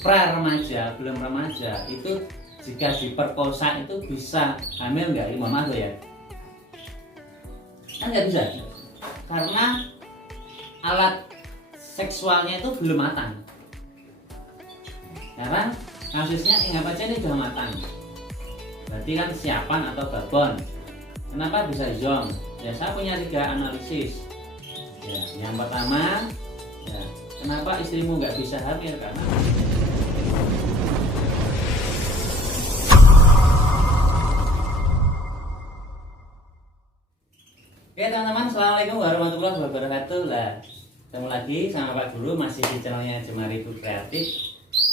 pra remaja, belum remaja itu jika diperkosa itu bisa hamil nggak? Mohon maaf ya, kan nggak bisa karena alat seksualnya itu belum matang. Sekarang kasusnya anggap aja ini sudah matang, berarti kan siapan atau babon. Kenapa bisa zonk? Ya saya punya 3 analisis. Ya, yang pertama, ya, kenapa istrimu nggak bisa hamil? Karena oke teman-teman, assalamualaikum warahmatullahi wabarakatuh. Lah, ketemu lagi sama Pak Guru masih di channelnya Jemari Food Kreatif.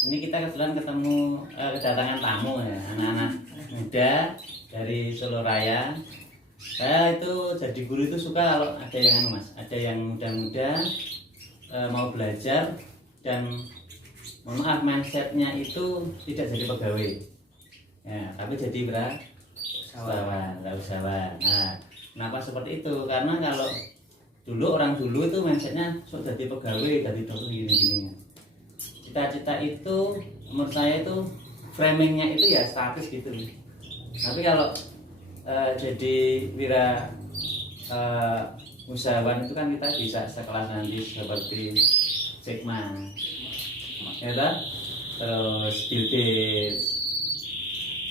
Ini kita kebetulan ketemu kedatangan tamu ya, anak-anak muda dari Solo Raya. Saya itu jadi guru itu suka kalau ada yang ada yang muda-muda mau belajar dan mohon maaf mindsetnya itu tidak jadi pegawai, ya, tapi jadi usahawan. Nah, kenapa seperti itu? Karena kalau orang dulu itu mindsetnya sudah jadi pegawai, dari dokter gini-gini. Cita-cita itu menurut saya itu framingnya itu ya status gitu. Tapi kalau jadi wira usahawan itu kan kita bisa sekelas nanti seperti Sigma, ya kan? Terus Bill Gates,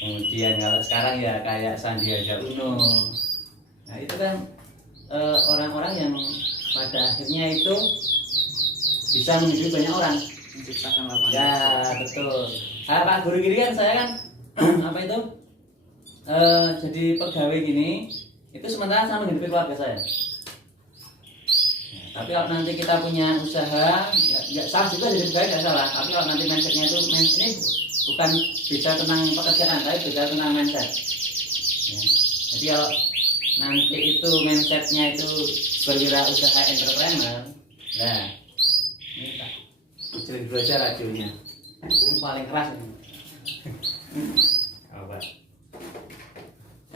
kemudian kalau sekarang ya kayak Sandiaga Uno. Nah itu kan orang-orang yang pada akhirnya itu bisa mendidik banyak orang, menciptakan lapangan. Ya betul. Pak Guru gini kan saya kan apa itu jadi pegawai gini itu sementara saya menghidupi keluarga saya. Nah, tapi kalau nanti kita punya usaha, nggak salah juga jadi pegawai, nggak salah. Tapi kalau nanti mindsetnya itu ini bukan bicara tentang pekerjaan, tapi bicara tentang mindset. Ya. Jadi kalau nanti itu mindsetnya itu berwirausaha entrepreneur, nah ini tak kecil dulu aja radionya. Ini paling keras ini. Apa?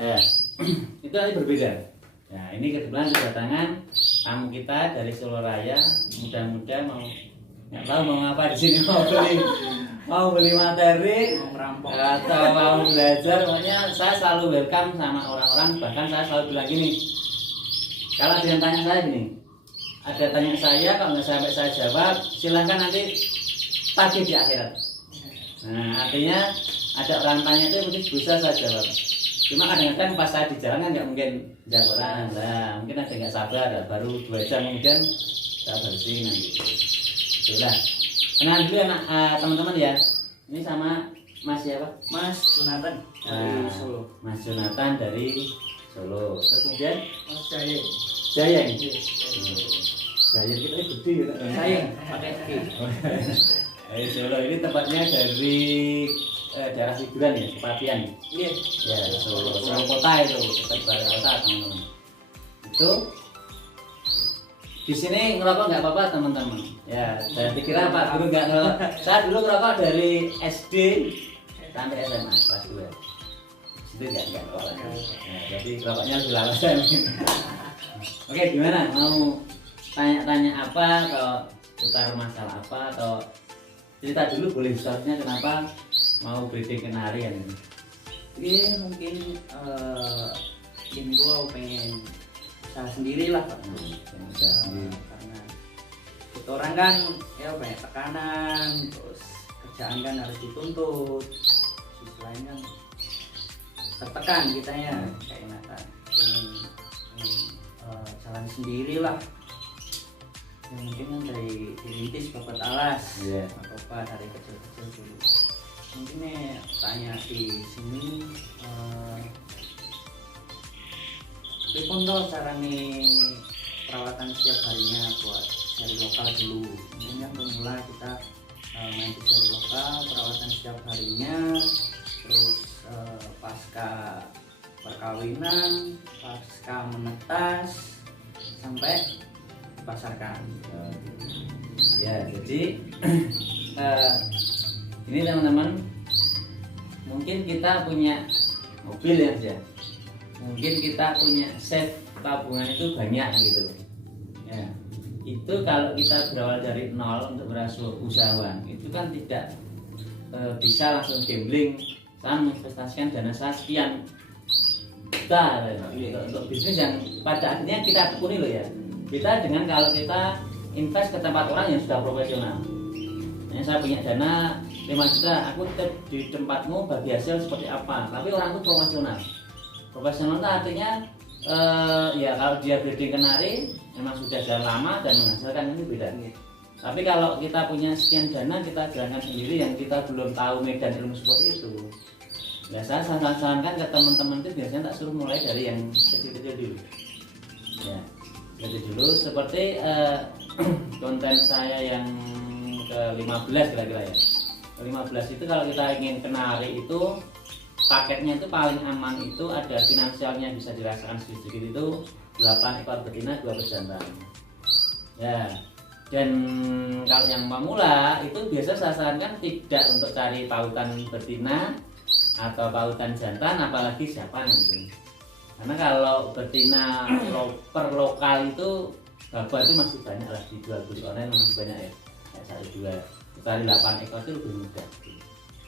Ya, itu nanti berbeda. Nah, ini kebetulan kedatangan tamu kita dari Solo Raya, muda-muda mau nggak tahu mau apa di sini, mau beli materi, Mau merampok atau mau belajar. Pokoknya saya selalu welcome sama orang-orang. Bahkan saya selalu bilang gini, kalau ada yang tanya saya gini, ada tanya saya, kalau nggak sampai saya jawab, silahkan nanti tagih di akhirat. Nah, artinya ada orang tanya itu mungkin bisa saya jawab. Cuma kadang-kadang pas saya di jalan kan nggak mungkin jawab orang. Nah, mungkin ada nggak sabar, baru 2 jam kemudian saya bersih nanti. Itulah. Kenalan dulu ya teman-teman ya. Ini sama Mas siapa? Mas Jonathan dari Solo. Mas Jonathan dari Solo. Terus kemudian Mas Jayeng. Jayeng. Yes. Jayeng kita ini gede ya. Jayeng pakai G. Solo ini tempatnya dari daerah Siburan ya, Kepatian. Iya. Ya, Solo kota itu, dekat Balai Kota teman-teman. Itu di sini ngerokok nggak apa-apa teman-teman. Ya, saya dikira Pak Guru nggak ngerokok. Saya dulu ngerokok dari SD sampai SMA kelas 2. Itu nggak ngerokok. Ya, jadi rokoknya lebih lama saya. Oke, gimana? Mau tanya-tanya apa atau putar masalah apa atau cerita dulu boleh, seharusnya kenapa mau breeding kenari kan ini? Ini mungkin ini gua pengen usaha sendiri lah Pak. Usaha sendiri. Karena kita orang kan ya banyak tekanan, terus kerjaan kan harus dituntut, sisi lain kan tertekan kitanya, kayak enakan pengen jalan sendiri lah. Yang mungkin kan dari dirintis babat alas, atau apa dari kecil-kecil dulu. Mungkin tanya di sini pripun toh cara nih perawatan setiap harinya buat dari lokal dulu. Mungkin yang pemula kita main dari lokal, perawatan setiap harinya, terus pasca perkawinan, pasca menetas sampai dipasarkan. Ya, jadi ini teman-teman, mungkin kita punya mobil ya, mungkin kita punya save tabungan itu banyak gitu. Ya, itu kalau kita berawal dari nol untuk berasuh usahawan, itu kan tidak bisa langsung gambling, saya menginvestasikan dana saya sekian juta untuk bisnis yang pada akhirnya kita tekuni loh ya. Kita dengan kalau kita invest ke tempat orang yang sudah profesional. Nah, saya punya dana 5 juta, aku tetap di tempatmu bagi hasil seperti apa. Tapi orang itu profesional. Profesional itu artinya ya kalau dia breeding kenari memang sudah jalan lama dan menghasilkan, ini beda. Tapi kalau kita punya sekian dana, kita jalankan sendiri yang kita belum tahu medan ilmu seperti itu. Ya saya sarankan ke teman-teman itu biasanya tak suruh mulai dari yang kecil-kecil dulu. Ya, kecil dulu seperti konten saya yang ke-15 kira-kira ya. Ke-15 itu kalau kita ingin kenari itu paketnya itu paling aman itu ada finansialnya bisa dirasakan sedikit itu 8 ekor betina 2 pejantan. Ya. Dan kalau yang pemula itu biasa saya sarankan tidak untuk cari pautan betina atau pautan jantan, apalagi siapa gitu. Karena kalau betina per lokal itu bapak itu masih banyak lah dijual beli online, masih banyak ya. Kayak 1 2 cari 8 ekor itu lebih mudah.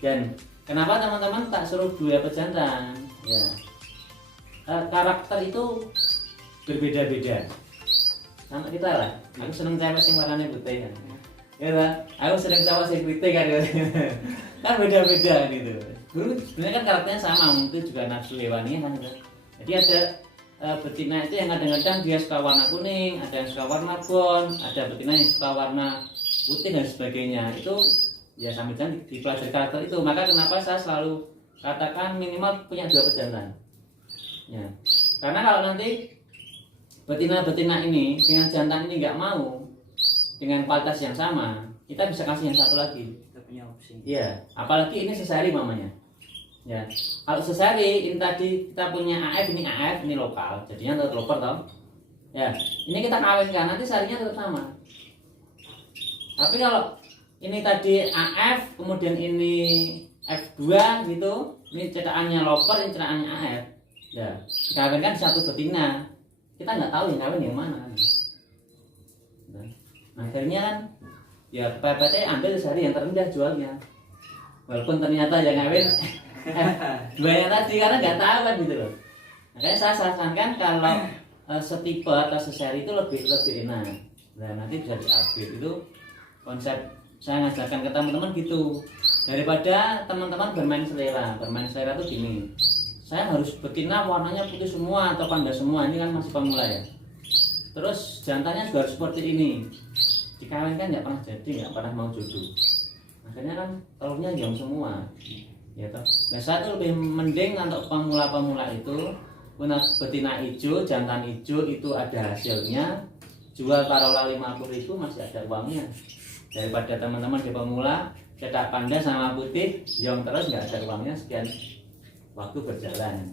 Dan kenapa teman-teman tak suruh 2 pejantan? Ya. Karakter itu berbeda-beda. Sama kita lah, aku seneng cewek yang warnanya putih kan, ya lah, aku seneng cowok yang putih kan, kan beda-beda gitu. Dulu sebenarnya kan karakternya sama, itu juga nafsu hewani kan. Jadi ada betina itu yang kadang-kadang dia suka warna kuning, ada yang suka warna brown, ada betina yang suka warna putih dan sebagainya. Itu ya sambil jangan dipelajari karakter itu. Maka kenapa saya selalu katakan minimal punya 2 pejantan. Ya, karena kalau nanti betina-betina ini dengan jantan ini nggak mau dengan kualitas yang sama, kita bisa kasih yang satu lagi. Kita punya opsi. Iya, apalagi ini seseri mamanya. Ya, kalau seseri ini tadi kita punya AF, ini lokal, jadinya tetap loper tau. Ya, ini kita kawinkan nanti serinya tetap sama. Tapi kalau ini tadi AF, kemudian ini F2 gitu, ini cetakannya loper, ini cetakannya AF. Ya, dikawinkan satu betina. Kita nggak tahu yang kawin yang mana. Nah, akhirnya kan ya PPT ambil sehari yang terendah jualnya, walaupun ternyata yang kawin duanya tadi karena nggak tahu kan gitu loh. Makanya saya sarankan kalau setipe atau seseri itu lebih enak. Nah nanti bisa diupgrade, itu konsep saya ngajarkan ke teman-teman gitu, daripada teman-teman bermain selera itu gini. Saya harus betina warnanya putih semua atau panda semua, ini kan masih pemula ya. Terus jantannya juga harus seperti ini. Dikawinkan nggak pernah jadi, nggak pernah mau jodoh. Akhirnya kan telurnya jam semua. Ya toh. Nah saya tuh lebih mending untuk pemula-pemula itu punya betina hijau, jantan hijau itu ada hasilnya. Jual taruhlah 50.000 masih ada uangnya. Daripada teman-teman di pemula cetak panda sama putih, yang terus nggak ada uangnya sekian. Waktu berjalan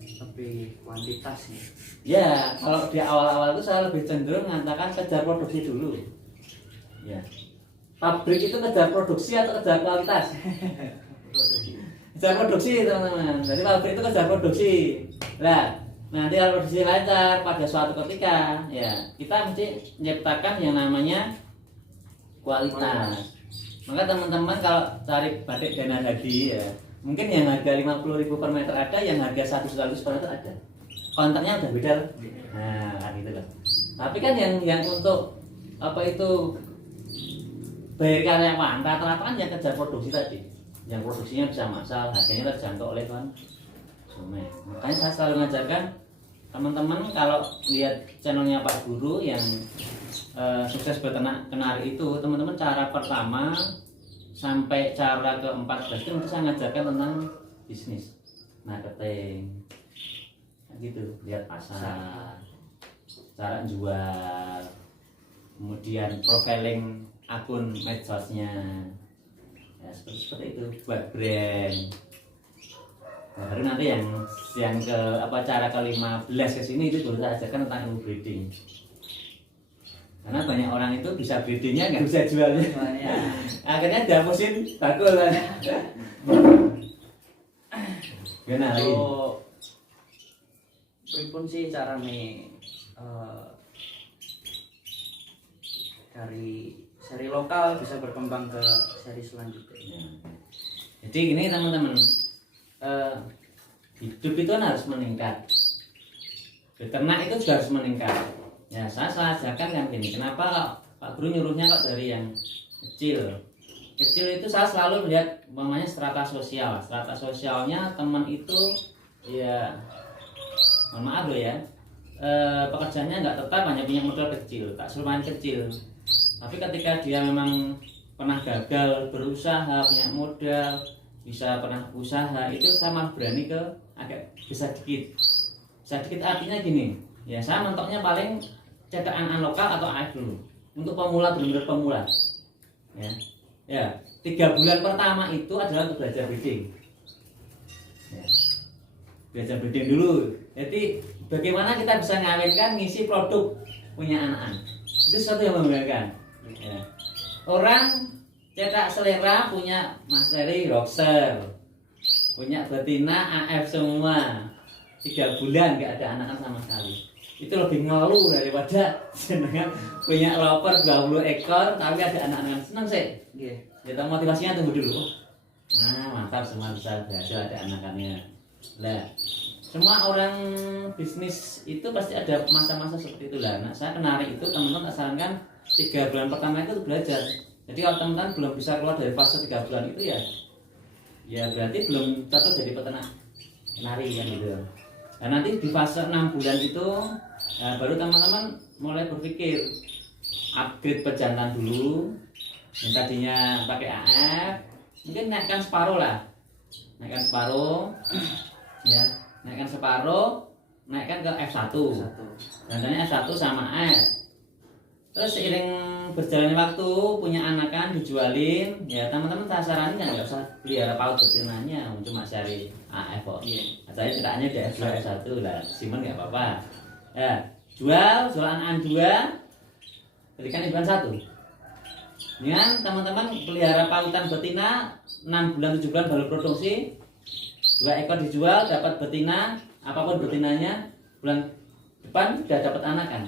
lebih kuantitas nih. Ya, kalau di awal-awal itu saya lebih cenderung mengatakan kejar produksi dulu. Ya, pabrik itu kejar produksi atau kejar kualitas? Kejar produksi teman-teman. Jadi pabrik itu kejar produksi. Nah, nanti kalau produksi lancar pada suatu ketika, ya kita mesti menciptakan yang namanya kualitas. Maka teman-teman kalau cari batik dana dadi ya, mungkin yang harga 50.000 per meter ada, yang harga 1 juta per meter ada. Kontraknya udah beda. Nah, kan gitu loh. Tapi kan yang untuk apa itu bayar karyawan, rata-rata kan yang kejar produksi tadi. Yang produksinya bisa massal, harganya terjangkau oleh konsumen. Makanya saya selalu mengajarkan teman-teman kalau lihat channelnya Pak Guru yang sukses beternak kenari itu, teman-teman cara pertama sampai cara ke-14 itu nanti saya ngajarkan tentang bisnis, marketing, gitu, lihat pasar, cara jual, kemudian profiling akun medsosnya, ya seperti itu, buat brand. Nah, baru nanti yang ke apa cara ke-15 ke sini itu baru saya ajarkan tentang ilmu breeding. Karena banyak orang itu bisa breedingnya nggak bisa jualnya. Akhirnya dihapusin bakul kan. Gimana lagi? Pripun sih cara dari seri lokal bisa berkembang ke seri selanjutnya? Jadi gini teman-teman, hidup itu kan harus meningkat, beternak itu juga harus meningkat. Ya saya ajarkan kan gini, kenapa Pak Guru nyuruhnya kok dari yang kecil itu saya selalu melihat umpamanya strata sosialnya teman itu ya mohon maaf loh ya, pekerjaannya nggak tetap, hanya punya modal kecil, tak suruh main kecil. Tapi ketika dia memang pernah gagal berusaha, punya modal, bisa pernah usaha, itu saya malah berani ke agak bisa dikit artinya gini ya, saya mentoknya paling cetakan lokal atau AF dulu untuk pemula, benar-benar pemula ya 3 bulan pertama itu adalah untuk belajar breeding ya. Belajar breeding dulu, jadi bagaimana kita bisa ngawinkan ngisi produk punya anak-anak, itu sesuatu yang membanggakan ya. Orang cetak selera punya Mas Terry Roxer, punya betina AF semua, 3 bulan gak ada anakan sama sekali, itu lebih ngeluh daripada seneng punya loper 20 ekor tapi ada anak-anak. Seneng sih kita motivasinya tunggu dulu, nah mantap, semua bisa berhasil, ada anakannya lah. Semua orang bisnis itu pasti ada masa-masa seperti itu lah. Nah saya kenari itu teman-teman, tak sarankan 3 bulan pertama itu belajar. Jadi kalau teman-teman belum bisa keluar dari fase 3 bulan itu ya berarti belum cocok jadi peternak kenari kan gitu. Nah nanti di fase 6 bulan itu baru teman-teman mulai berpikir upgrade pejantan dulu. Yang tadinya pakai AF mungkin naikkan separuh lah, naikkan separuh ya, naikkan ke F1 jantannya F1 sama AF. Terus seiring berjalannya waktu punya anakan dijualin ya, teman-teman tak saranin nggak usah pelihara paut betinanya, cuma cari AF kok. Saya cetaknya di F2 F1 lah, simen nggak apa-apa ya, jual anakan 2, berikan ibuan 1. Dengan teman-teman pelihara pautan betina 6 bulan 7 bulan baru produksi, 2 ekor dijual dapat betina, apapun betinanya, bulan depan sudah dapat anakan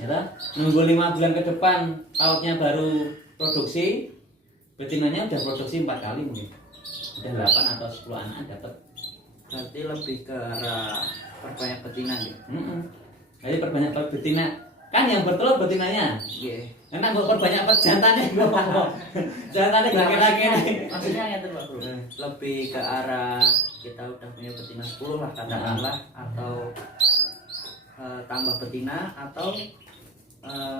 ya, nunggu 5 bulan ke depan pautnya baru produksi, betinanya udah produksi 4 kali mungkin, udah 8 atau 10 anak dapat. Berarti lebih ke arah perbanyak betina ya. Jadi perbanyak betina kan yang bertelur betinanya. Karena gue perbanyak jantannya gue mau. Jantannya laki-laki. Maksudnya ya tuh Pak Bro. Lebih ke arah kita udah punya betina 10 lah katakanlah, atau tambah betina atau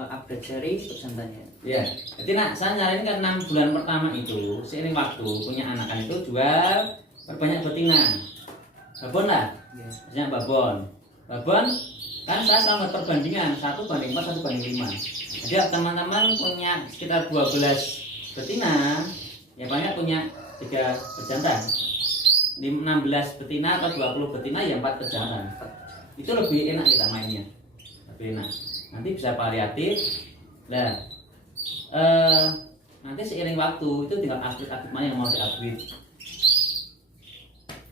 upgrade seri jantannya. Iya. Jadi saya nyaranin kan 6 bulan pertama itu seiring waktu punya anakan itu jual perbanyak betina. Babon lah. Maksudnya babon kan saya selalu perbandingan 1 banding 4, 1 banding 5. Jadi teman-teman punya sekitar 12 betina ya, banyak punya 3 pejantan, 16 betina atau 20 betina ya 4 pejantan. Itu lebih enak kita mainnya, lebih enak, nanti bisa variatif lah. Nanti seiring waktu itu tinggal upgrade mana yang mau di-upgrade.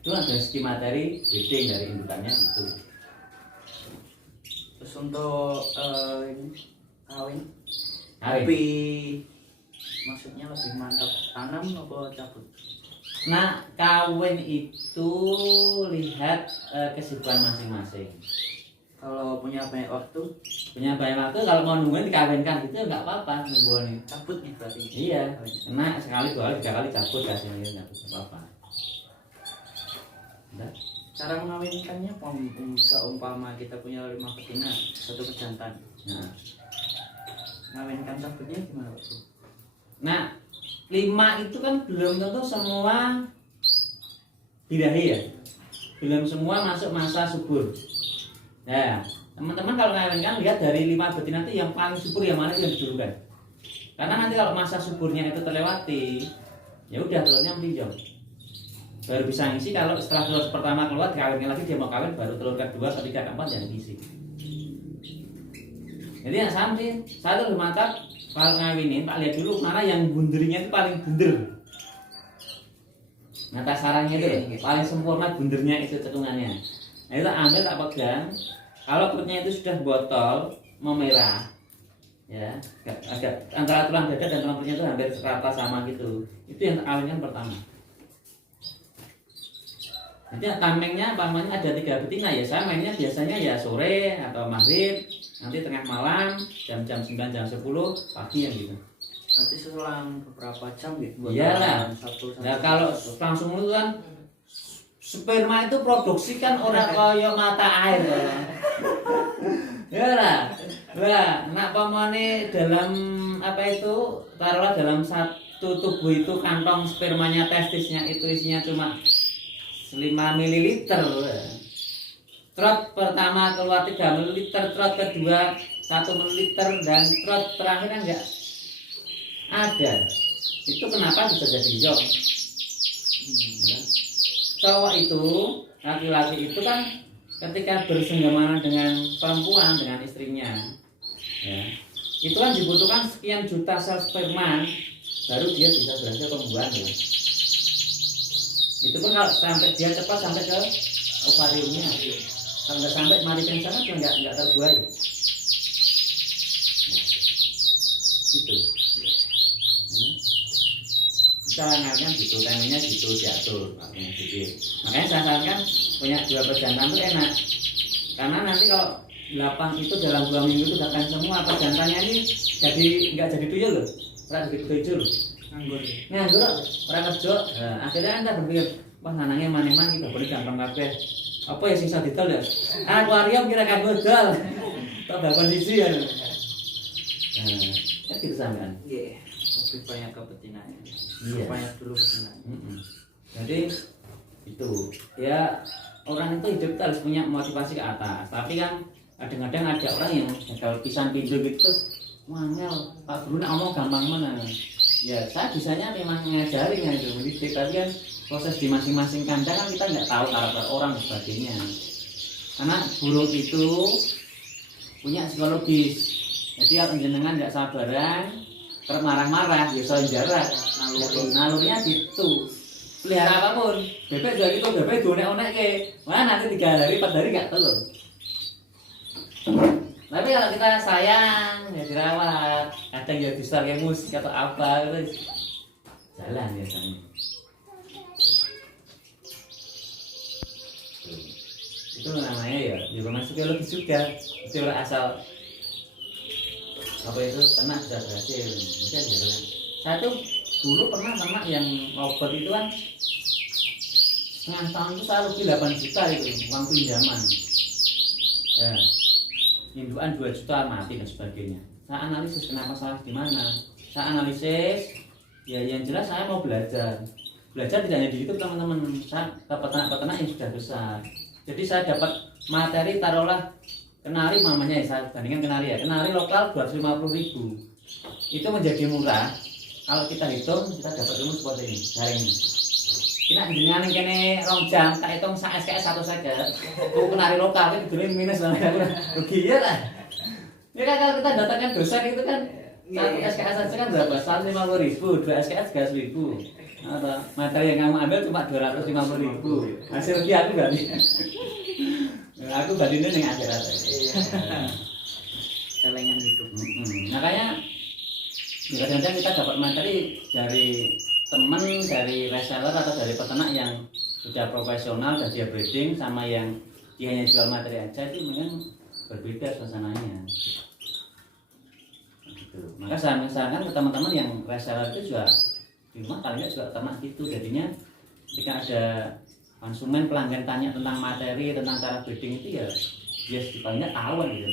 Itu ada segi materi breeding dari indukannya itu. Terus untuk kawin Lebih maksudnya lebih mantap tanam atau cabut? Nah kawin itu lihat kesibukan masing-masing. Kalau punya banyak waktu kalau mau nungguin dikawinkan gitu nggak apa-apa, nungguin cabut nih berarti. Iya, kena sekali 2 kali 3 kali cabut hasilnya nggak apa-apa. Cara mengawinkannya bisa umpama kita punya 5 betina, 1 pejantan. Nah, ngawinkan cabutnya gimana Pak? Nah 5 itu kan belum tentu semua birahi ya, belum semua masuk masa subur. Nah teman-teman kalau ngawinkan lihat dari 5 betina itu yang paling subur yang mana yang didulukan. Karena nanti kalau masa suburnya itu terlewati, ya udah telurnya menjauh. Baru bisa ngisi kalau setelah telur pertama keluar dikawinkan lagi, dia mau kawin baru telur kedua, ketiga, keempat yang ngisi. Jadi yang sama sih, saya tuh lebih mantap kalau ngawinin, Pak lihat dulu mana yang bunderinya itu paling bunder. Nah sarangnya itu paling sempurna bundernya itu cetungannya. Nah itu ambil tak pegang. Kalau perutnya itu sudah botol memerah, ya agak antara tulang dada dan tulang perutnya itu hampir serata sama gitu. Itu yang kawinkan pertama. Jadi tamengnya pamannya ada 3 betina ya, saya mainnya biasanya ya sore atau maghrib, nanti tengah malam jam-jam 9 jam 10 pagi yang gitu. Berarti selang beberapa jam gitu buat Iyalah. satu. Nah kalau langsung itu kan sperma itu produksi kan orang kaya mata air ya. Ya lah. Lah, nak pamane dalam apa itu taruhlah dalam satu tubuh itu kantong spermanya testisnya itu isinya cuma 5 ml. Trot pertama keluar 3 ml, trot kedua 1 ml dan trot terakhir kan enggak ada. Itu kenapa bisa jadi jong? Ya. Cowok itu, laki-laki itu kan ketika bersenggamana dengan perempuan, dengan istrinya, ya, itu kan dibutuhkan sekian juta sel sperma baru dia bisa berhasil pembuahan. Ya. Itu pun kalau sampai dia cepat sampai ke ovariumnya, sampai maritim sana juga nggak terbuai. Nah, gitu. Caranya gitu, timingnya gitu diatur, makanya gitu. Makanya saya sarankan punya 2 pejantan itu enak, karena nanti kalau 8 itu dalam 2 minggu itu akan semua pejantannya ini jadi nggak jadi tuyul loh, nggak jadi tuyul loh. Nganggur orang kerja, akhirnya anda berpikir, wah nanangnya mana-mana kita boleh gampang kabeh. Apa ya sisa didol ya? Akuarium kira kagak dol. Tak bakal siji ya. Ya gitu sampean. Iya, lebih banyak ke betinanya. Iya. Banyak dulu betinanya. Jadi itu ya orang itu hidup harus punya motivasi ke atas. Tapi kan kadang-kadang ada orang yang gagal pisan pinjol gitu, wangel Pak Guru nak ngomong gampang mana. Ya saya bisanya memang ngajarin gitu, mendidik, tapi kan proses di masing-masing kandang kan kita nggak tahu karakter orang dan sebagainya. Karena burung itu punya psikologis. Jadi kalau jenengan nggak sabaran, marah-marah, ya soal jarak, nalurnya gitu. Pelihara apapun, bebek juga gitu, bebek donek-onek ke, mana nanti 3 hari, 4 hari nggak telur. Tapi kalau kita sayang, ya dirawat, kadang ya bisa kayak musik atau apa, terus jalan biasanya. Itu namanya ya, juga masuk logis juga, itu asal apa itu kena bisa berhasil. Mungkin ya, saya tuh dulu pernah sama yang obat itu kan setengah tahun itu saya rugi 8 juta itu uang pinjaman. Ya. Induan 2 juta mati dan sebagainya. Saya analisis kenapa salah di mana. Saya analisis, ya yang jelas saya mau belajar. Belajar tidak hanya di YouTube teman-teman. Saya ke peternak-peternak yang sudah besar. Jadi saya dapat materi taruhlah kenari mamanya ya, saya bandingkan kenari ya. Kenari lokal 250.000. Itu menjadi murah. Kalau kita hitung kita dapat ilmu seperti ini. Jaring. Kita jenengan yang kene 2 jam, tak hitung sak SKS 1 second. Ku kenari lokal itu dulu minus lah. Rugi ya lah. Ini kan kalau kita datangkan dosen itu kan 1 SKS saja kan berapa? 150.000, 2 SKS 300.000. Atau materi yang kamu ambil cuma 250.000. Hasil rugi aku berarti. Aku bandingin dengan akhirat. Celengan hidup. Makanya kadang-kadang kita dapat materi dari teman, dari reseller atau dari peternak yang sudah profesional dan dia breeding sama yang dia hanya jual materi aja, itu memang berbeda suasananya. Gitu. Maka saya misalkan ke teman-teman yang reseller itu juga di rumah kalian juga ternak gitu, jadinya ketika ada konsumen pelanggan tanya tentang materi, tentang cara breeding itu ya dia paling nggak tahu gitu.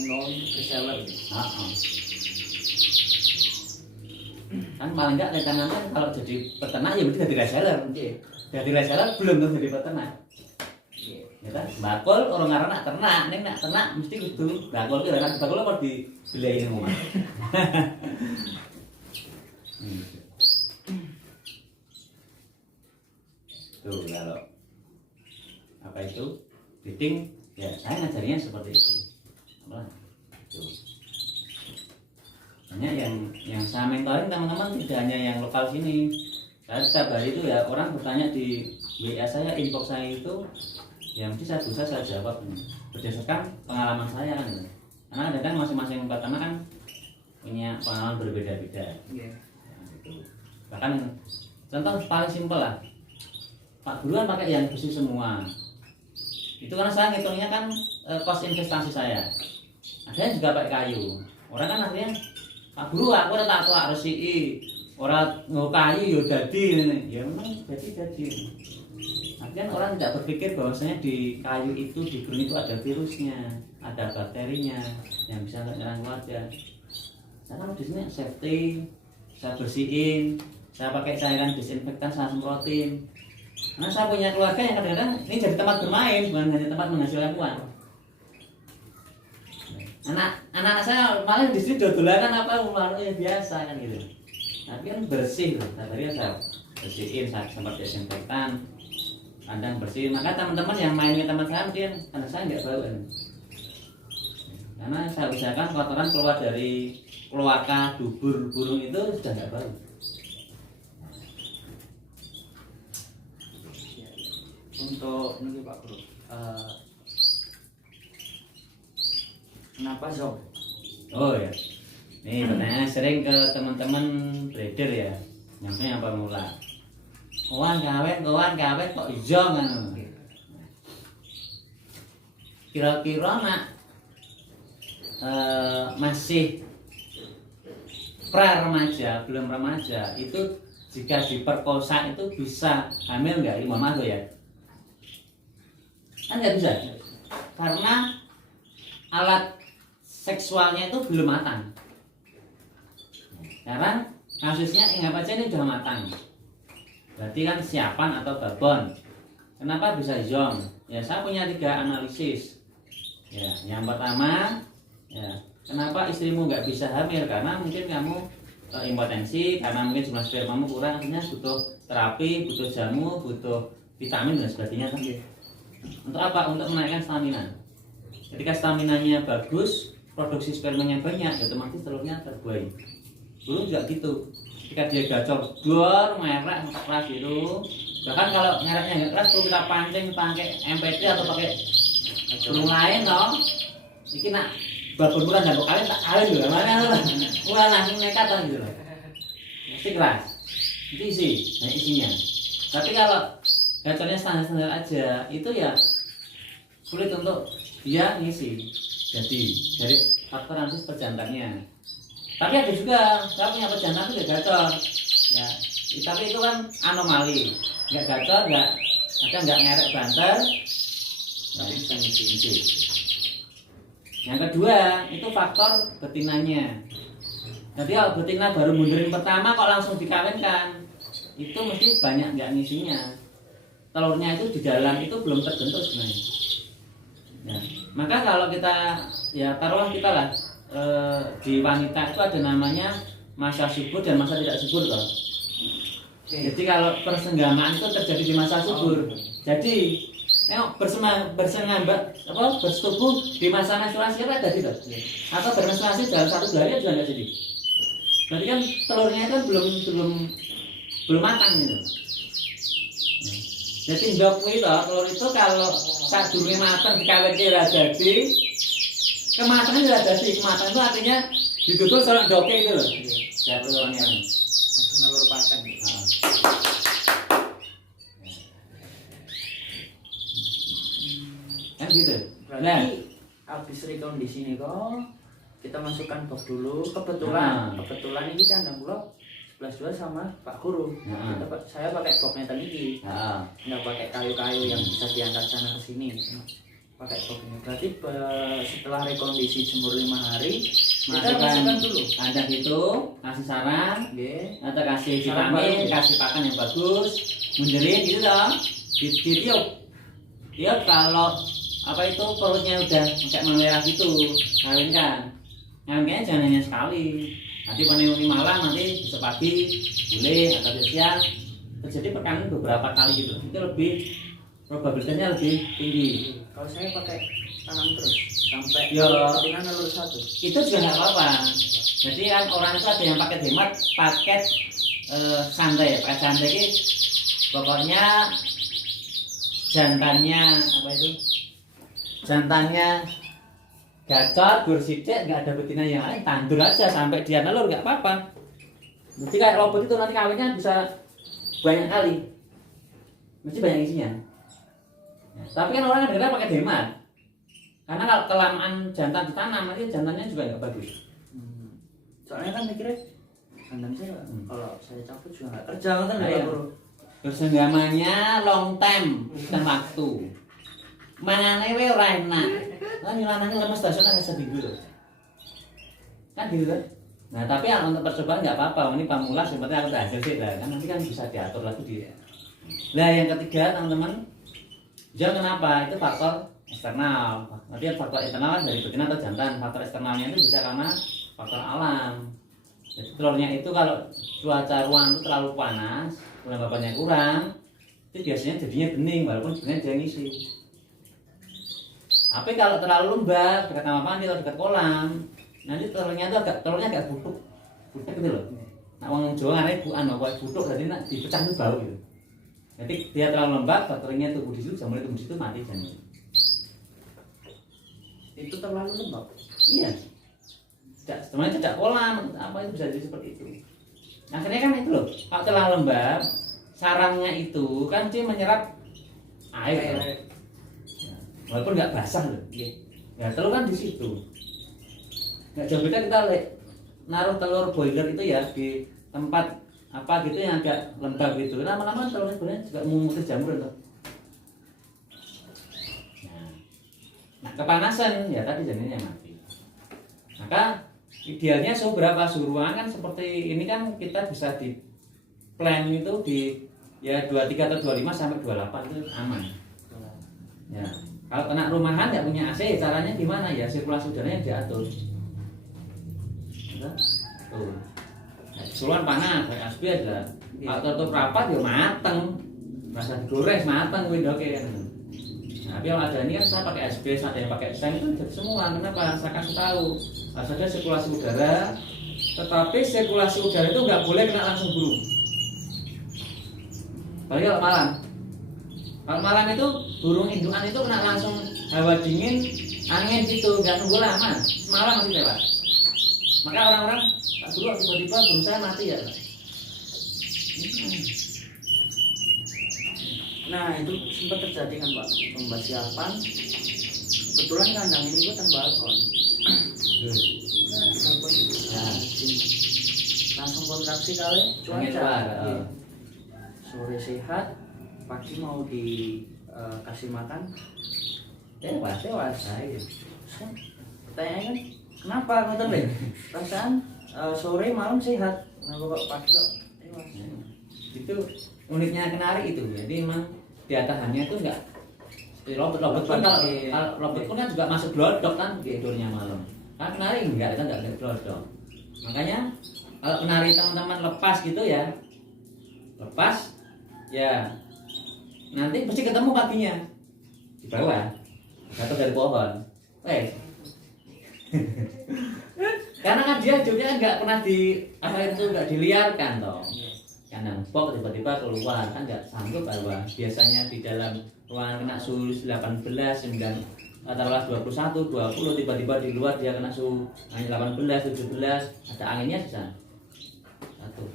Untuk reseller. Kan paling enggak rencananya kalau jadi peternak ya berarti jadi reseller. Jadi reseller belum tentu jadi peternak. Ya kan? Bakul orang ngaran nak ternak, ning nak ternak mesti kudu bakul ki ora bakul apa dibelai ning omah. Tuh kalau apa itu breeding ya saya ngajarinya seperti itu. Apa? Tuh. Hanya yang saya mentoring teman-teman tidak hanya yang lokal sini. Saya setiap hari itu ya orang bertanya di WA saya, inbox saya itu ya mesti saya berusaha saya jawab berdasarkan pengalaman saya kan. Karena kadang masing-masing peternak kan punya pengalaman berbeda-beda. Yeah. Ya, gitu. Bahkan contoh paling simpel lah. Pak Guru kan pakai yang besi semua. Itu karena saya ngitungnya kan kos investasi saya. Ada yang juga pakai kayu. Orang kan akhirnya Pak Guru aku ora tak tuak resiki. Ora nggo kayu yo dadi ngene. Ya memang jadi. Artinya orang tidak berpikir bahwasanya di kayu itu di gurun itu ada virusnya, ada bakterinya yang bisa menyerang keluarga. Saya kan di sini safety, saya bersihin, saya pakai cairan disinfektan, saya semprotin. Karena saya punya keluarga yang kadang-kadang ini jadi tempat bermain, bukan hanya tempat menghasilkan uang. Anak saya malah di sini dodolakan apa ularnya biasa kan gitu. Tapi kan bersih loh, tadi saya bersihin, saya semprot disinfektan, kandang bersih. Maka teman-teman yang main ke tempat saya mungkin kandang saya nggak bau kan. Karena saya usahakan kotoran keluar dari kloaka, dubur, burung itu sudah nggak bau. Untuk ini Pak Guru, kenapa zong? Oh ya, nih pertanyaan sering ke teman-teman trader ya, yang pemula. Kawan kawet kok zong kan? Kira-kira nak masih pra-remaja, belum remaja, itu jika diperkosa itu bisa hamil nggak? Ini mama tuh ya? Kan nggak bisa, karena alat seksualnya itu belum matang. Sekarang kasusnya ingat aja ini sudah matang, berarti kan siapan atau babon. Kenapa bisa zong? Ya saya punya 3 analisis. Ya, yang pertama, ya kenapa istrimu nggak bisa hamil? Karena mungkin kamu impotensi, karena mungkin jumlah spermamu kurang, akhirnya butuh terapi, butuh jamu, butuh vitamin dan sebagainya. Untuk apa? Untuk menaikkan stamina. Ketika staminanya bagus, produksi spermanya banyak, otomatis telurnya terbuai. Burung juga gitu. Ketika dia gacor, dor, merek, keras gitu. Bahkan kalau mereknya nggak keras, perlu kita pancing pakai MP3 atau pakai burung lain, loh. Iki nak babon bulan dan kalian tak kalian juga mana? Mulai langsung nekat kan gitu. Mesti keras. Itu isi, banyak isinya. Tapi kalau gacornya standar-standar aja, itu ya sulit untuk dia ngisi. Jadi dari faktor analisis pejantannya. Tapi ada juga, saya punya pejantan itu gak gacor. Ya, tapi itu kan anomali. Nggak gacor, nggak ngerek banter, tapi bisa ngisi. Yang kedua itu faktor betinanya. Jadi kalau betina baru mundurin pertama kok langsung dikawinkan, itu mesti banyak nggak ngisinya. Telurnya itu di dalam itu belum terbentuk sebenarnya. Ya, maka kalau kita ya taruhlah kita lah di wanita itu ada namanya masa subur dan masa tidak subur toh. Jadi kalau persenggamaan itu terjadi di masa subur. Jadi bersetubuh di masa menstruasi apa tadi toh? Atau bermenstruasi dalam 1 hari juga nggak jadi. Berarti kan telurnya itu belum matang gitu. Jadi ndok itu telur itu kalau saat durungnya matang dikawin kira jadi kematangan sudah jadi. Kematangan itu artinya ditutup seorang ndoknya itu loh. Ya telurnya Langsung nelur pakan. Kan gitu. Berarti habis rekondisi ini kok kita masukkan box dulu. Kebetulan ini kan dan pulau 11-2 sama Pak Guru. Saya pakai boxnya tadi. Nggak pakai kayu-kayu yang bisa diangkat sana ke sini. Pakai box ini. Berarti setelah rekondisi jemur 5 hari, kita masukkan dulu. Ada itu kasih saran, atau kasih Saran vitamin, baru. kasih pakan yang bagus, mundurin gitu loh. Ditiup. Tiup kalau apa itu perutnya udah kayak merah gitu, kawinkan. Kawinkannya jangan hanya sekali. Nanti panen malam, nanti besok pagi, boleh atau siang terjadi perkawinan beberapa kali gitu. Itu lebih probabilitasnya lebih tinggi. Kalau saya pakai tanam terus sampai Ya. betina nelur 1. Itu juga nggak apa-apa. Jadi kan orang itu ada yang paket hemat, paket santai. Paket santai ini pokoknya jantannya gacor, bersicek, nggak ada betina yang lain, tandur aja sampai dia nelur nggak apa-apa. Jadi kayak robot itu nanti kawinnya bisa banyak kali. mesti banyak isinya. Ya, tapi kan orang kadang pakai demat, karena kalau kelamaan jantan ditanam nanti jantannya juga nggak bagus. Soalnya kan mikirnya jantan saya kalau saya cabut juga nggak kerja kan Nah, ya iya. bro. Bersenggamanya long time bukan waktu. Mangane we ora enak. Lah lanange lemes dasar nang seminggu lho. Kan gitu kan. Nah, tapi untuk percobaan nggak apa-apa. Ini pamula sebenarnya aku tak hasil sih lah. Kan nanti kan bisa diatur lagi dia. Nah, yang ketiga teman-teman, jangan kenapa? Itu faktor eksternal. Nanti faktor internal dari betina atau jantan. Faktor eksternalnya itu bisa karena faktor alam. Jadi telurnya itu kalau cuaca ruangan itu terlalu panas, kelembabannya kurang, itu biasanya jadinya bening walaupun sebenarnya dia ngisi. Tapi kalau terlalu lembab dekat kamar mandi atau dekat kolam, nanti telurnya agak butuk gitu loh. Nah, orang Jawa ngarep butuk berarti nak dipecah itu bau gitu. Jadi dia terlalu lembab, bakterinya tumbuh di situ, jamurnya tumbuh di situ mati jamurnya. Itu terlalu lembab. Iya. Sebenarnya tidak kolam, apa itu bisa jadi seperti itu. Akhirnya kan itu loh, kalau terlalu lembab, sarangnya itu kan dia menyerap air. Ya. Walaupun nggak basah loh. Iya. Ya telur kan di situ. Nggak jauh beda kita naruh telur boiler itu ya di tempat apa gitu yang agak lembab gitu. Lama-lama telurnya sebenarnya juga memutus jamur itu. Nah, kepanasan ya tadi janinnya mati. Maka idealnya suhu berapa? Suhu ruangan kan seperti ini kan kita bisa di plan itu di ya 23 atau 25 sampai 28 itu aman. Ya. Kalau kena rumahan nggak punya AC, caranya gimana ya? Sirkulasi udaranya diatur. Tuh. Suluan panas, kayak asbi aja. Kalau tutup rapat ya mateng. Masa digoreng mateng windoke kan. Nah, tapi kalau ada ini kan saya pakai SBS, ada yang pakai seng itu jadi semua. Kenapa? Saya kasih tahu. Harus ada sirkulasi udara. Tetapi sirkulasi udara itu nggak boleh kena langsung burung. Apalagi kalau malam. Kalau malam itu burung indukan itu kena langsung hawa dingin, angin gitu, nggak nunggu lama. Malam masih lewat. Maka orang-orang tak dulu tiba-tiba burung saya mati ya. Nah itu sempat terjadi kan Pak pembasiapan. Kebetulan kandang ini kan balkon. Balkon langsung kontraksi kali cuaca. Sore sehat, pagi mau dikasih makan tewas. Pertanyaannya kan kenapa ngoten lho? Perasaan sore malam sehat, kenapa kok pagi kok tewas? Itu uniknya kenari itu. Jadi memang dia tahannya itu enggak robot pun kalau robot pun kan juga masuk glodok kan tidurnya malam. Kan kenari enggak glodok. Makanya kalau kenari teman-teman lepas gitu ya. Lepas ya nanti pasti ketemu paginya di bawah jatuh dari pohon. Karena kan dia hidupnya nggak pernah di apa itu nggak diliarkan toh. Kandang box tiba-tiba keluar kan nggak sanggup bahwa biasanya di dalam ruangan kena suhu 18, 9 katakanlah 21, 20 tiba-tiba di luar dia kena suhu 18, 17 ada anginnya di sana. Satu.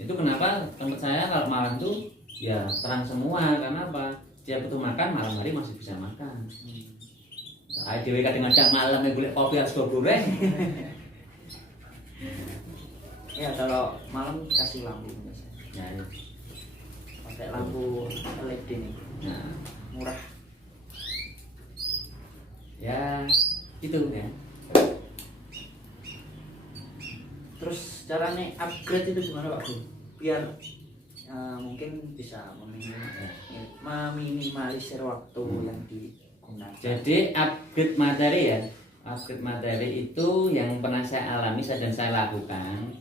Itu kenapa tempat saya kalau malam tuh ya terang semua karena apa? Dia butuh makan malam hari masih bisa makan. Ayo dewe kadang-kadang malam yang boleh kopi harus goreng. Ya kalau malam kasih lampu biasanya. Ya, Pakai lampu LED nih. nah, Murah. ya itu ya. Terus caranya upgrade itu gimana Pak Bro? Biar mungkin bisa meminimalisir waktu yang digunakan. Jadi upgrade materi ya. Upgrade materi itu yang pernah saya alami dan saya lakukan.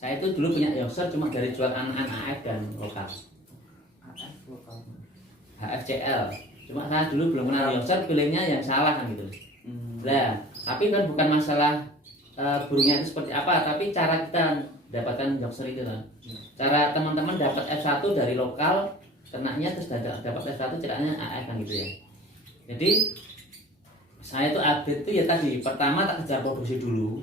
Saya itu dulu punya Yorkshire cuma dari jual anak-anak AF dan lokal. AF lokal. HFCL. Cuma saya dulu belum kenal Yorkshire, pilihnya yang salah kan gitu. Nah, tapi kan bukan masalah burungnya itu seperti apa, tapi cara kita dapatkan Yorkshire itu kan. Cara teman-teman dapat F1 dari lokal, ternaknya terus dapat F1 ceritanya AF kan gitu ya. Jadi saya itu update itu ya tadi, pertama tak kejar produksi dulu.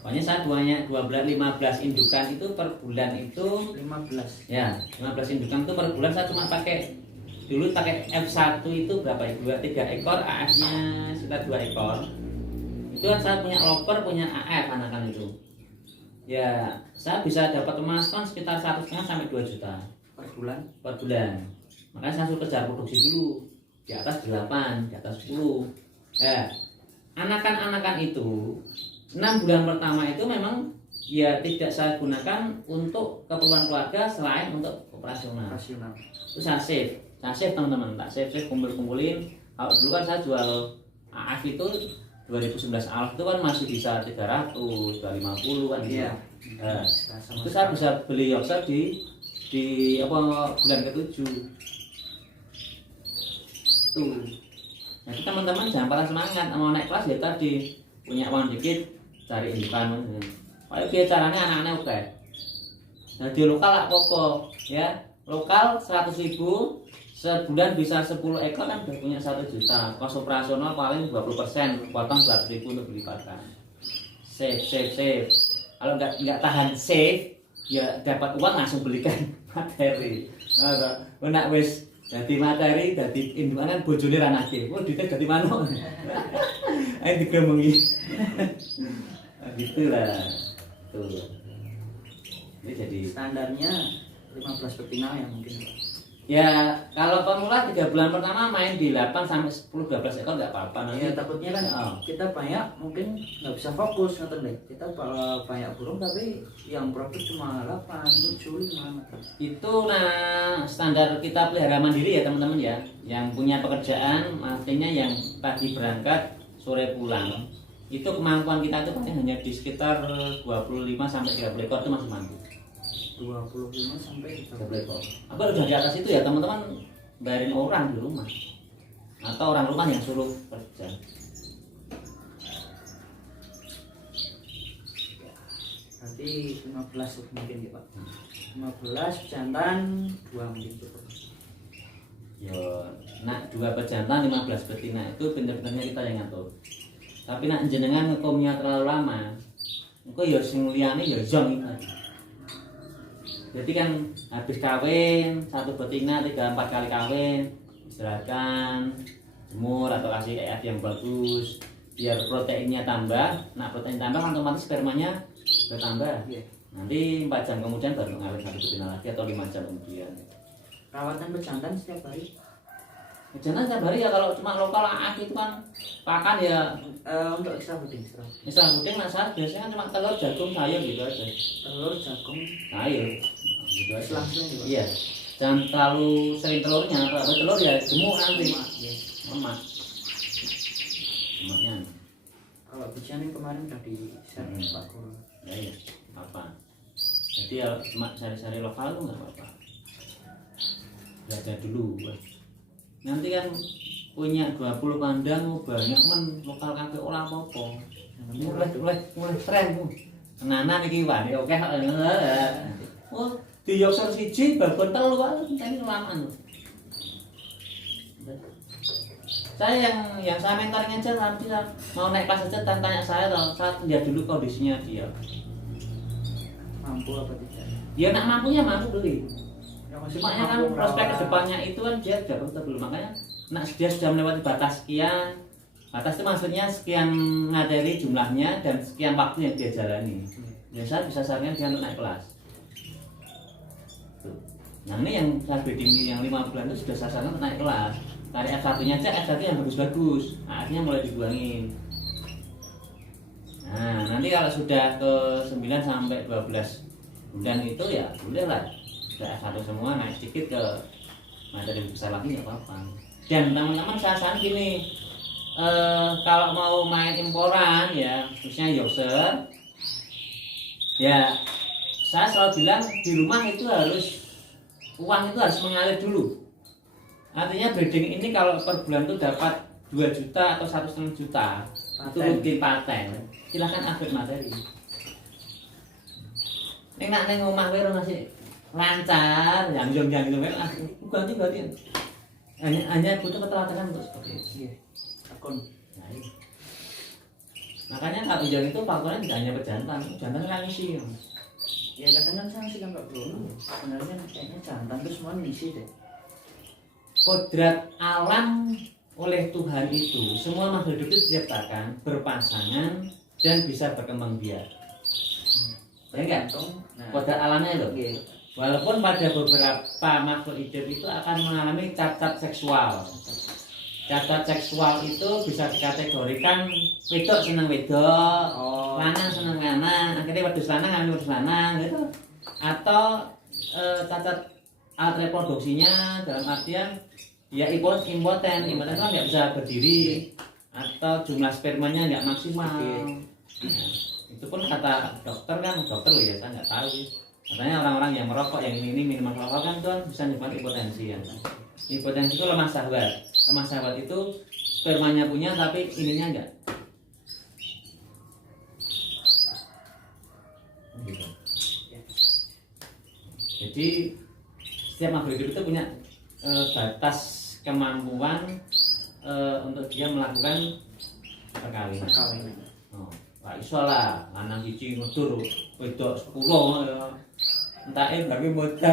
Pokoknya saya punya 15 indukan itu per bulan itu 15. ya 15 indukan itu per bulan saya cuma pakai dulu pakai F1 itu berapa ya 2-3 ekor, AF-nya sekitar 2 ekor. Itu kan saya punya loper, punya AF anakan itu. Ya, saya bisa dapat pemasukan sekitar 1,5 sampai 2 juta Per bulan. per bulan. Makanya saya suruh kejar produksi dulu di atas 8, di atas 10. Ya, anakan-anakan itu 6 bulan pertama itu memang ya tidak saya gunakan untuk keperluan keluarga selain untuk operasional. Operasional. Itu saya save teman-teman, tak save kumpulin. Kalau dulu kan saya jual AF itu 2019 awal itu kan masih bisa 300, 250 kan gitu. Iya. Nah, itu saya bisa beli Yorkshire di apa bulan ke-7 tuh. Jadi teman-teman jangan patah semangat mau naik kelas ya tadi punya uang dikit cari indukan. Kalau biar caranya anak-anak oke. Nah di lokal lah pokok ya lokal 100.000 sebulan bisa 10 ekor kan udah punya 1 juta. Kos operasional paling 20%, potong 200.000 untuk beli pakan. Save. Kalau nggak tahan save ya dapat uang langsung belikan materi. Nah, wis jadi materi, jadi indukan kan bojone ra nagih. Oh, duitnya jadi manuk. Ayo digemongi. Nah, gitulah. Tuh. Ini jadi Standarnya 15 betina ya mungkin. ya kalau pemula 3 bulan pertama main di 8 sampai 10 12 ekor nggak apa-apa nanti. Ya takutnya kan kita banyak mungkin nggak bisa fokus nonton deh. Kita banyak burung tapi yang profit cuma 8, 7, 5. Itu nah standar kita pelihara mandiri ya teman-teman ya. Yang punya pekerjaan artinya yang pagi berangkat sore pulang. Itu kemampuan kita itu paling hanya di sekitar 25 sampai 30 ekor itu masih mampu. 25 sampai 30 ekor. Apa udah di atas itu ya teman-teman bayarin orang di rumah atau orang rumah yang suruh kerja. Berarti 15 mungkin ya Pak. 15 jantan 2 mungkin cukup. Yo, nak 2 pejantan 15 betina itu bener-benernya kita yang ngatur. Tapi nak jenengan ngekomnya terlalu lama, engko ya sing liyane ya zong itu. Jadi kan habis kawin 1 betina 3-4 kali kawin, istirahatkan, jemur atau kasih EF yang bagus biar proteinnya tambah. Nah protein tambah kan otomatis spermanya bertambah. Iya. Nanti 4 jam kemudian baru ngawin 1 betina lagi atau 5 jam kemudian. Rawatan pejantan setiap hari. Jangan setiap hari ya kalau cuma lokal AF itu kan pakan ya Untuk ekstra buding. misal puding masak biasanya kan cuma telur jagung sayur gitu aja. Telur, jagung, Sayur gitu aja. langsung juga. Iya. Jangan terlalu sering telurnya. Kalau telur ya gemuk nanti. Iya. Lemak. Lemaknya. Kalau bijian yang kemarin udah di share Pak Guru. Ya iya. Apa? Jadi ya cuma sari-sari lokal tuh nggak apa-apa. Belajar dulu. Nanti kan punya 20 kandang banyak men lokal kabeh ora apa-apa. Mulai tren tuh. Tenanan iki wae oke. Oh, di Yorkshire siji babon telu wae enteni lamaan. Saya yang saya mentoring aja nanti mau naik kelas aja tanya saya loh, saya lihat dulu kondisinya dia. Mampu apa tidak? Dia nak mampunya mampu beli. Yang Cuma ya kan prospek kedepannya itu kan dia sudah atau belum, makanya nah dia sudah melewati batas sekian. Batas itu maksudnya sekian materi jumlahnya dan sekian waktu yang dia jalani. Ya saya bisa sarankan dia untuk naik kelas. Tuh. Nah ini yang saya breeding yang 5 bulan itu sudah saya sarankan untuk naik kelas. Tarik F1-nya aja, F1 yang bagus-bagus. Akhirnya mulai dibuangin. Nah nanti kalau sudah ke 9 sampai 12 bulan itu ya boleh lah. Sudah F1 semua naik sedikit ke materi besar lagi nggak apa-apa. Dan teman-teman saya saran gini, kalau mau main imporan ya khususnya Yorkshire ya saya selalu bilang di rumah itu harus uang itu harus mengalir dulu. Artinya breeding ini kalau per bulan itu dapat 2 juta atau 1,5 juta itu rutin paten. Silahkan upgrade materi. Nek neng omah kowe masih lancar, yang gitu ganti. Hanya butuh keteladanan untuk seperti itu. Iya. Akun. Nah, Makanya kalau yang itu faktornya tidak hanya pejantan kan ngisi. Ya kadang kan sanksi kan Pak Bro. Sebenarnya kayaknya jantan tuh semua ngisi deh. Kodrat alam oleh Tuhan itu semua makhluk hidup itu diciptakan berpasangan dan bisa berkembang biak. Ya enggak? Nah, Kodrat alamnya loh. iya. Walaupun pada beberapa makhluk hidup itu akan mengalami cacat seksual. Cacat seksual itu bisa dikategorikan wedok seneng wedok, lanang seneng lanang, akhirnya wedhus lanang ngambil wedhus lanang gitu. Atau cacat alat reproduksinya dalam artian ya impoten kan nggak bisa berdiri atau jumlah spermanya nggak maksimal. Nah, itu pun kata dokter loh ya, saya nggak tahu. Katanya orang-orang yang merokok yang ini minuman rokok kan tuh bisa menyebabkan impotensi ya. Impotensi itu lemah syahwat. Lemah syahwat itu spermanya punya tapi ininya enggak. Gitu. Jadi setiap makhluk hidup itu punya batas kemampuan untuk dia melakukan perkawinan. Oh, Pak iso lah, lanang siji ngedur wedok 10 ya. Entake bagi modal.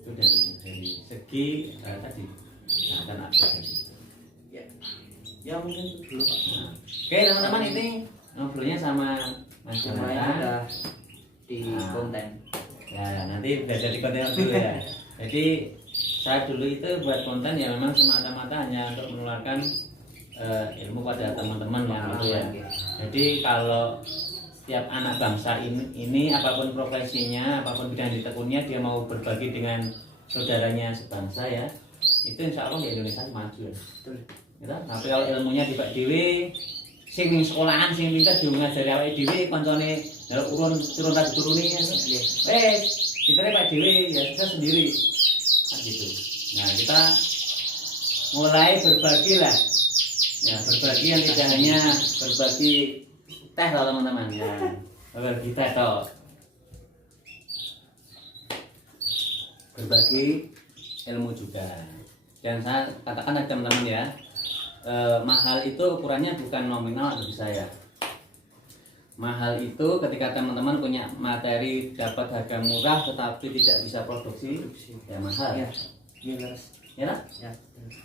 Itu dari segi tadi akan ada ya mungkin dulu Pak. Nah, oke teman-teman, ini ngobrolnya sama Mas Semuanya Jonathan udah di konten. ya, nanti belajar di konten dulu ya. Jadi saya dulu itu buat konten ya memang semata-mata hanya untuk menularkan ilmu pada teman-teman yang gitu ya. Jadi kalau setiap anak bangsa ini apapun profesinya, apapun bidang ditekunnya, dia mau berbagi dengan saudaranya sebangsa ya, itu insya Allah di Indonesia maju ya. Betul. Gitu? Tapi kalau ilmunya di Pak Dewi, sing ning sekolahan sing pinter diungajari awake dhewe koncone njaluk turun tadi turuni ya. Pintere Pak Dewi ya bisa sendiri. Kan gitu. Nah, kita mulai berbagi lah. Ya, berbagi yang tidak hanya berbagi teh loh teman-teman ya. Berbagi teh toh. Berbagi ilmu juga. Dan saya katakan ada teman-teman ya, mahal itu ukurannya bukan nominal bagi saya. Mahal itu ketika teman-teman punya materi dapat harga murah tetapi tidak bisa produksi, ya mahal. Ya, jelas. Ya lah? Ya.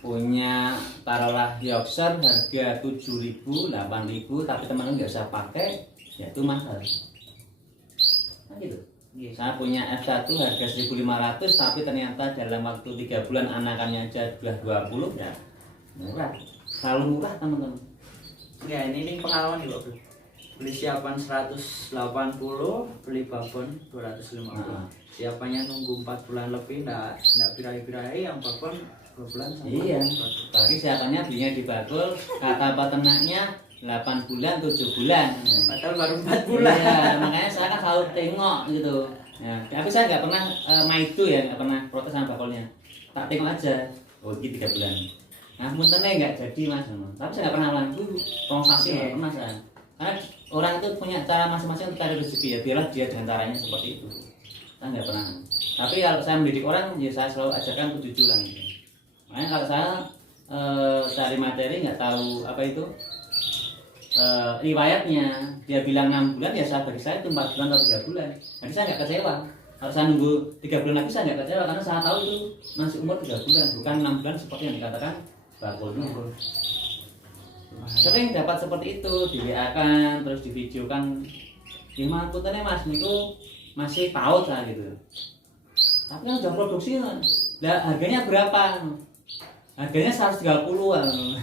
Punya taruhlah Yorkshire harga 7.000, 8.000 tapi teman-teman nggak bisa pakai, ya itu mahal. Nah gitu. Yes. Saya punya F1 harga 1.500 tapi ternyata dalam waktu 3 bulan anakannya aja sudah 20, ya murah. Selalu murah teman-teman. Ya ini pengalaman nih Pak Bro. Beli siapan 180, beli babon 250. Siapannya nunggu 4 bulan lebih enggak birai-birai, yang babon 2 bulan sama. Iya. Apalagi siapannya belinya di bagul, kata peternaknya 8 bulan 7 bulan. Padahal baru 4 bulan. Iya, makanya saya kan selalu tengok gitu. Ya, tapi saya nggak pernah maido ya, nggak pernah protes sama bakulnya. Tak tengok aja. Oh, ini 3 bulan. Nah, muntennya nggak jadi Mas. Tapi saya nggak pernah ulang itu transaksi nggak pernah saya. Karena orang itu punya cara masing-masing untuk cari rezeki ya, biarlah dia dengan caranya seperti itu. Saya nggak pernah. Tapi kalau saya mendidik orang, ya saya selalu ajarkan kejujuran. Gitu. Makanya kalau saya cari materi nggak tahu apa itu riwayatnya, dia bilang 6 bulan, ya saya bagi saya itu 4 bulan atau 3 bulan. Jadi saya nggak kecewa. Kalau saya nunggu 3 bulan lagi saya nggak kecewa karena saya tahu itu masih umur 3 bulan, bukan 6 bulan seperti yang dikatakan bakulnya. Sering dapat seperti itu, di WA kan, terus di video kan, gimana putarnya Mas, itu masih paut lah gitu. Tapi kan udah produksi lah, harganya berapa? Harganya 130-an.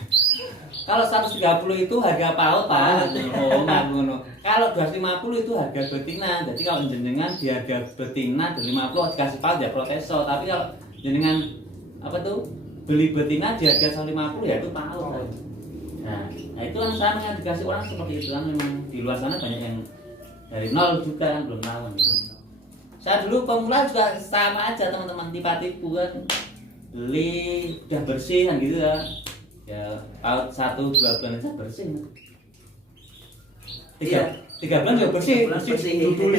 Kalau 130 itu harga paut Pak. Oh, ngono. Kalau 250 itu harga betina. Jadi kalau jenengan di harga betina 250 dikasih paut ya proteso. Tapi kalau jenengan apa tuh beli betina di harga 150 ya itu paut. Nah itu kan saya dikasih orang seperti itu kan, memang di luar sana banyak yang dari nol juga kan belum tahu gitu. Saya dulu pemula juga sama aja teman-teman, tiba-tiba kan beli udah bersih kan gitu ya paut 1-2 bulan aja bersih. 3 bulan juga bersih dulu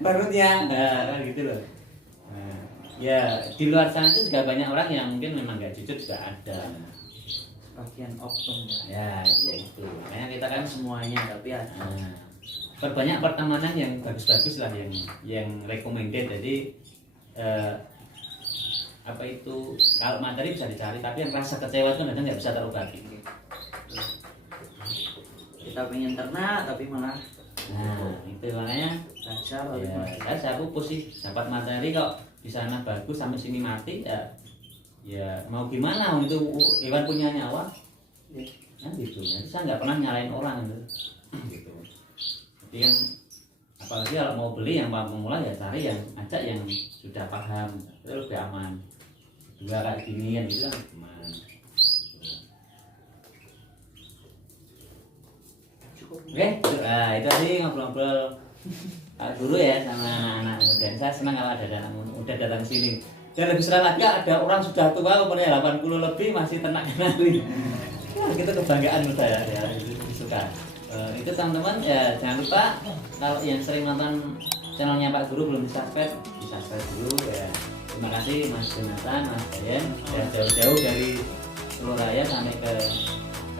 barunya nah, gitu loh. Nah, ya di luar sana itu juga banyak orang yang mungkin memang nggak jujur juga ada. sebagian oknum ya. Ya, ya itu. Makanya kita kan Semuanya tapi ada. nah, perbanyak pertemanan yang bagus-bagus lah, yang recommended. Jadi apa itu, kalau materi bisa dicari, tapi yang rasa kecewa itu kadang nggak bisa terobati. Kita pengen ternak tapi malah Nah itu makanya gagal tapi ya, malah saya pupus sih, dapat materi kok di sana bagus sampai sini mati ya, ya mau gimana, itu hewan punya nyawa kan gitu. Jadi saya nggak pernah nyalain orang gitu. Jadi kan apalagi kalau mau beli yang pemula ya cari yang ajak yang sudah paham, itu lebih aman. Dua kayak gini kan itu kan aman. Oke, nah, itu tadi ngobrol-ngobrol Pak Guru ya sama anak muda. Saya senang kalau ada anak muda datang sini. Dan lebih senang lagi ada orang sudah tua umurnya 80 lebih masih ternak kenali. Wah, itu kebanggaan menurut saya ya, itu suka. Itu teman-teman ya, jangan lupa kalau yang sering nonton channelnya Pak Guru belum di-subscribe dulu ya. Terima kasih Mas Jonathan, Mas Dayan, ya jauh-jauh dari Surabaya sampai ke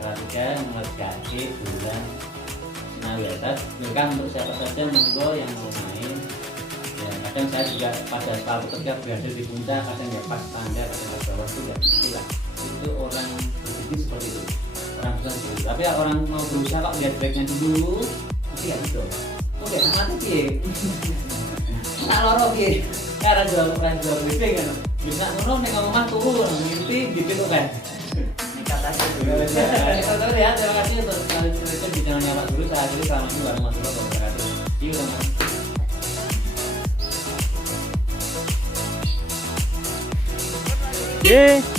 Salatiga mengerjakan bulan Sinawiatas. Welcome untuk siapa saja monggo yang mau main. Ya kadang saya juga pada saat ketika berada di puncak, kadang ya pas tangga, kadang pas bawah itu nggak istilah. Itu orang berbisnis seperti itu. Orang bisa seperti itu. Tapi orang mau berusaha kok lihat baiknya dulu, nanti ya gitu. Oke, sama sih. Nak loro piye? Cara jual briefing kan. Bisa ngono nek ngomong turu ngimpi bibit kan. nekat aja Itu ya, terima kasih untuk cerita di channelnya Pak Guru. Saya akhiri, selamat malam warahmatullahi wabarakatuh. See you teman-teman. Yeah.